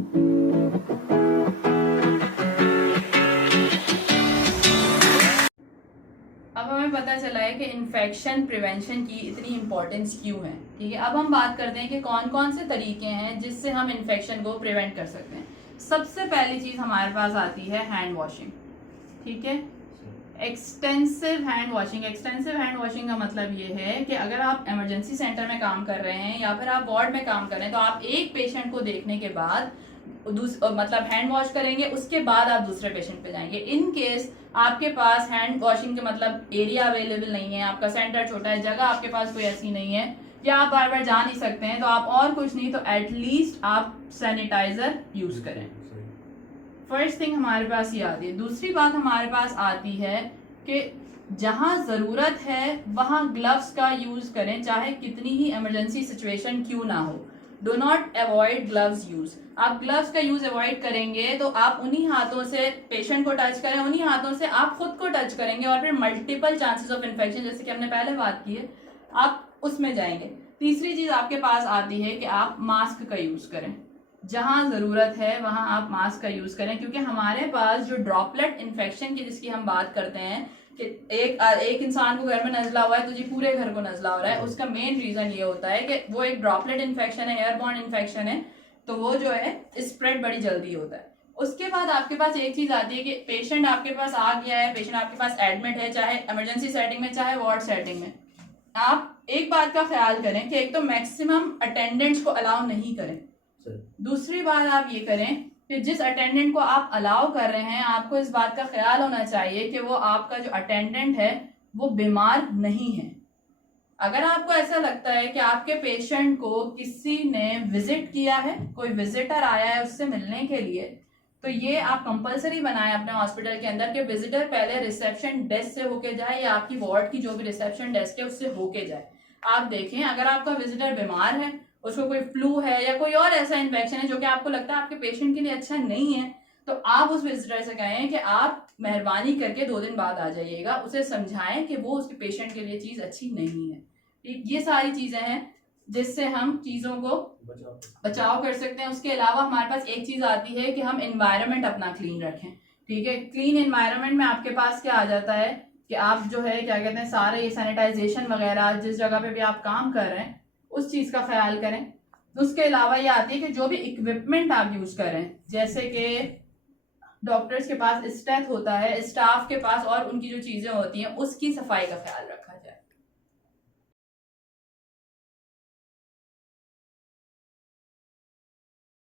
अब हमें पता चला है कि इन्फेक्शन प्रिवेंशन की इतनी इम्पोर्टेंस क्यों है। ठीक है, अब हम बात करते हैं कि कौन कौन से तरीके हैं जिससे हम इन्फेक्शन को प्रिवेंट कर सकते हैं। सबसे पहली चीज़ हमारे पास आती है हैंड वॉशिंग। ठीक है, extensive hand washing. Extensive hand washing का मतलब ये है कि अगर आप इमरजेंसी सेंटर में काम कर रहे हैं या फिर आप वार्ड में काम कर रहे हैं, तो आप एक पेशेंट को देखने के बाद मतलब हैंड वॉश करेंगे, उसके बाद आप दूसरे पेशेंट पे जाएंगे। इन केस आपके पास हैंड वॉशिंग के मतलब एरिया अवेलेबल नहीं है, आपका सेंटर छोटा है, जगह आपके पास कोई ऐसी नहीं है, या आप बार बार जा नहीं सकते हैं, तो आप और कुछ नहीं तो एटलीस्ट आप सैनिटाइजर यूज करें। फर्स्ट थिंग हमारे पास ये आती है। दूसरी बात हमारे पास आती है कि जहां जरूरत है वहां ग्लव्स का यूज करें, चाहे कितनी ही इमरजेंसी सिचुएशन क्यों ना हो। Do not avoid gloves use. आप ग्लव्स का यूज अवॉइड करेंगे तो आप उन्हीं हाथों से पेशेंट को टच करें, उन्हीं हाथों से आप खुद को टच करेंगे और फिर मल्टीपल चांसेस ऑफ इन्फेक्शन, जैसे कि हमने पहले बात की है, आप उसमें जाएंगे। तीसरी चीज आपके पास आती है कि आप मास्क का यूज करें। जहां जरूरत है वहां आप मास्क का यूज करें, क्योंकि हमारे पास जो ड्रॉपलेट इन्फेक्शन की जिसकी हम बात करते हैं कि एक इंसान को घर में नजला हुआ है तो जी पूरे घर को नजला हो रहा है, उसका मेन रीजन ये होता है कि वो एक ड्रॉपलेट इन्फेक्शन है, एयरबॉर्न इन्फेक्शन है, तो वो जो है स्प्रेड बड़ी जल्दी होता है। उसके बाद आपके पास एक चीज आती है कि पेशेंट आपके पास आ गया है, पेशेंट आपके पास एडमिट है, चाहे इमरजेंसी सेटिंग में चाहे वार्ड सेटिंग में, आप एक बात का ख्याल करें कि एक तो मैक्सिमम अटेंडेंट्स को अलाउ नहीं करें। दूसरी बात आप ये करें कि जिस अटेंडेंट को आप अलाउ कर रहे हैं, आपको इस बात का ख्याल होना चाहिए कि वो आपका जो अटेंडेंट है वो बीमार नहीं है। अगर आपको ऐसा लगता है कि आपके पेशेंट को किसी ने विजिट किया है, कोई विजिटर आया है उससे मिलने के लिए, तो ये आप कंपलसरी बनाएं अपने हॉस्पिटल के अंदर कि विजिटर पहले रिसेप्शन डेस्क से होके जाए या आपकी वार्ड की जो भी रिसेप्शन डेस्क है उससे होके जाए। आप देखें, अगर आपका विजिटर बीमार है, उसको कोई फ्लू है या कोई और ऐसा इन्फेक्शन है जो कि आपको लगता है आपके पेशेंट के लिए अच्छा नहीं है, तो आप उस विजिटर से कहें कि आप मेहरबानी करके 2 दिन बाद आ जाइएगा। उसे समझाएं कि वो उसके पेशेंट के लिए चीज अच्छी नहीं है। ठीक, ये सारी चीजें हैं जिससे हम चीजों को बचाव कर सकते हैं। उसके अलावा हमारे पास एक चीज आती है कि हम एनवायरनमेंट अपना क्लीन रखें। ठीक है, क्लीन एनवायरनमेंट में आपके पास क्या आ जाता है कि आप जो है क्या कहते हैं, सारे ये सैनिटाइजेशन वगैरह जिस जगह पे भी आप काम कर रहे हैं उस चीज का ख्याल करें। उसके अलावा ये आती है कि जो भी इक्विपमेंट आप यूज करें, जैसे कि डॉक्टर्स के पास स्टेथ होता है, स्टाफ के पास और उनकी जो चीजें होती हैं उसकी सफाई का ख्याल रखा जाए।